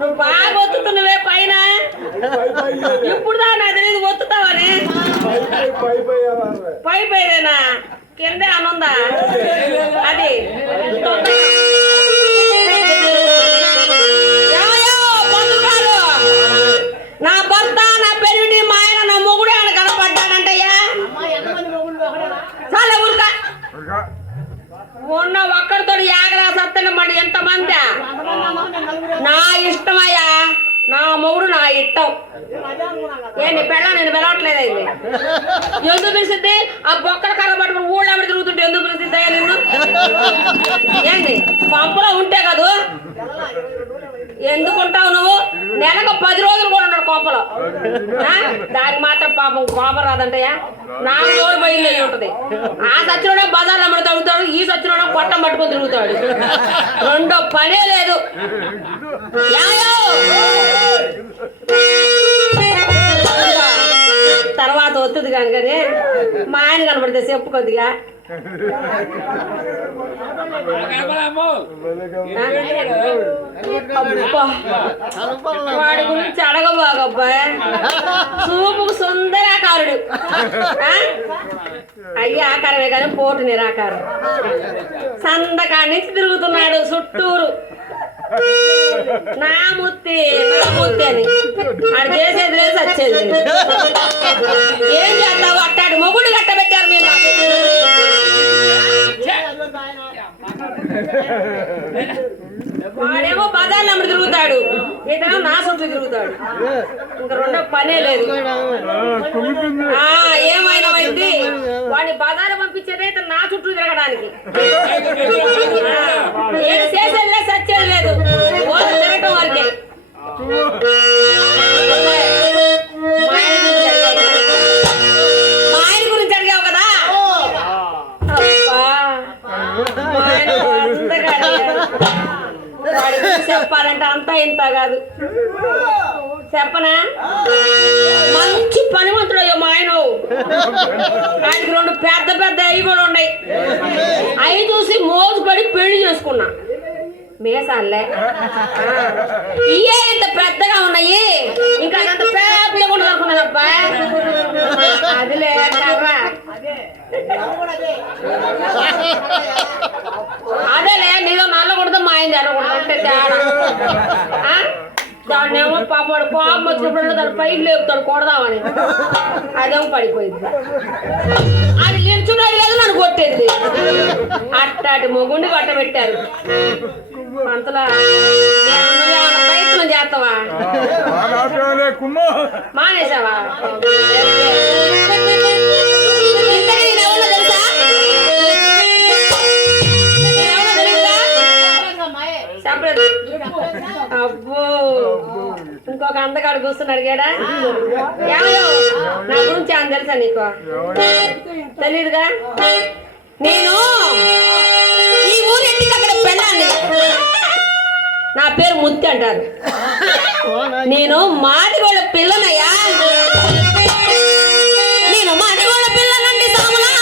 నువ్వు బాగా ఒత్తుతున్నవే పైన. ఇప్పుడు దా నాకు తెలియదు ఒత్తుతావని. పై పైదేనా కిందే అనుందా అది. నా భర్త నా పెళ్ళి మా ఆయన నా మొగుడు ఆయన కనపడ్డానంటయ్యా. చాలా ఊరుక ఉన్న ఒక్కడితో యాగలా సత్తన మరి ఎంతమంది. నా ఇష్టమయ్యా, నా మొగుడు నా ఇష్టం. ఏంటి పెళ్ళ నేను పిలవట్లేదు. అయింది ఎందుకు పిలిచిద్ది? ఆ బొక్కల కర్ర పట్టుకుని ఊళ్ళో అమ్మడి తిరుగుతుంటే ఎందుకు పిలిచిద్దా నిన్ను? ఏంటి పంపలో ఉంటే కదూ ఎందుకుంటావు నువ్వు? నెలకు 10 రోజులు కూడా ఉన్నాడు కోపలో. దానికి మాత్రం పాపం కోపం రాదంటయ్యా. నా నోరు బయలు ఉంటది. ఆ సచ్చినోడ బజార్లో అమ్మడి తగ్గుతాడు, ఈ సచ్చినోడ కొట్టం పట్టుకొని తిరుగుతాడు. రెండో పనే లేదు. తర్వాత వస్తుంది కానీ మా ఆయన కనపడితే చెప్పు కొద్దిగా. వాడి గురించి అడగబాగబ్బాయి. చూపుకు సుందరాకారుడు. అయ్యి ఆకారమే కానీ పోటు నిరాకారం. సందకాడి నుంచి తిరుగుతున్నాడు చుట్టూరు. నా ముత్తి అని ఆడు చేసేది లేదు వచ్చేది. ఏం చేస్తావు? అట్టాడు మొగుడు కట్టబెట్టారు మీరు. వాడేమో బజార్లో అమ్మడి తిరుగుతాడు, ఇతను నా చుట్టూ తిరుగుతాడు. ఇంకా రెండో పనే లేదు. ఏమైనా అయింది వాడిని బజారు పంపించేదే ఇతను నా చుట్టూ తిరగడానికి. ఏం చేసేది లేదు సచ్చేది లేదు, తిరగటం వరకే. మా ఆయన గురించి అడిగావు కదా. వాడి గురించి చెప్పాలంటే అంతా ఇంత కాదు. చెప్పనా? మంచి పనివంతుడు అయ్యో మా ఆయన. ఆయనకి 2 పెద్ద పెద్ద అవి కూడా ఉన్నాయి. అవి చూసి మోజుపడి పెళ్లి చేసుకున్నా. మేసాలే ఇయే ఇంత పెద్దగా ఉన్నాయి, ఇంకా అంత పెద్దగా ఉండదు అనుకున్నాదబ్బా. అదిలే అదేలే నీలో నల్లకూడదు మా ఆయన జరగకూడదు అంటే తేడా. దాన్ని ఏమో పాపడు కోపం వచ్చినప్పుడు దాని పైకి లేపుతాడు కొడదామని, అదేమో పడిపోయింది. అది నిల్చున్నది లేదు, నన్ను కొట్టేది. అట్టాటి మొగుండి కట్టబెట్టారు. అంతలా ప్రయత్నం చేస్తావా? మానేసావా? అబ్బో ఇంకొక అందగాడు కూర్చున్నాడు గేడా. ఏమయ్యో నా గురించి అని తెలుసా నీకు? తెలీదుగా. నేను ఈ ఊరింటికి అక్కడ పెళ్ళాన్ని. నా పేరు ముత్తి అంటారు. నేను మాదిగోళ్ళ పిల్లనయ్యా. నేను మాదిగోళ్ళ పిల్లనండి సాములా.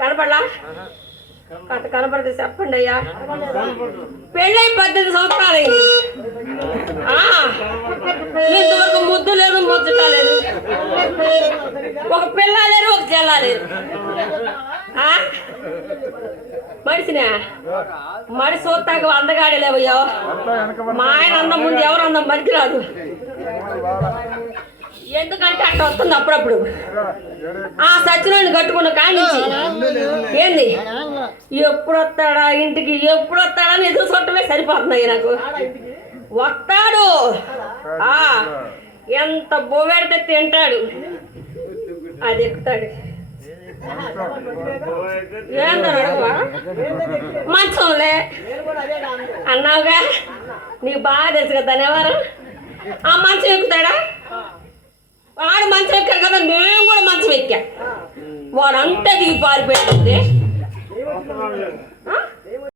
కనపడలా కథ కనపడితే చెప్పండి అయ్యా. పెళ్ళై 18 సంవత్సరాలు అయింది. ఇంతవరకు ముద్దు లేదు, ముచ్చట లేదు. ఒక పిల్ల లేరు, ఒక చెల్ల లేరు. మనిషినా మనిషి చూస్తాక అందగాడే లేవయ్యో. మా ఆయన అందం ముందు ఎవరు అందం పనికిరాదు. ఎందుకంటే అట్లా వస్తుంది అప్పుడప్పుడు. ఆ సచ్చినోడిని కట్టుకున్న కానించి ఏంది ఎప్పుడు వస్తాడా ఇంటికి, ఎప్పుడు వస్తాడని ఎదురు చుట్టమే సరిపోతున్నాయి నాకు. వస్తాడు, ఎంత బొవ్వెడితే తింటాడు, అది ఎక్కుతాడు. ఏందనడువా మంచంలే అన్నావుగా, నీకు బాగా తెలుసు కదా ఎవరు. ఆ మంచం ఎక్కుతాడా? వాడు మంచం ఎక్కాడు కదా, నేను కూడా మంచం ఎక్కా. వాడు అంతా దిగి పారిపోయింది.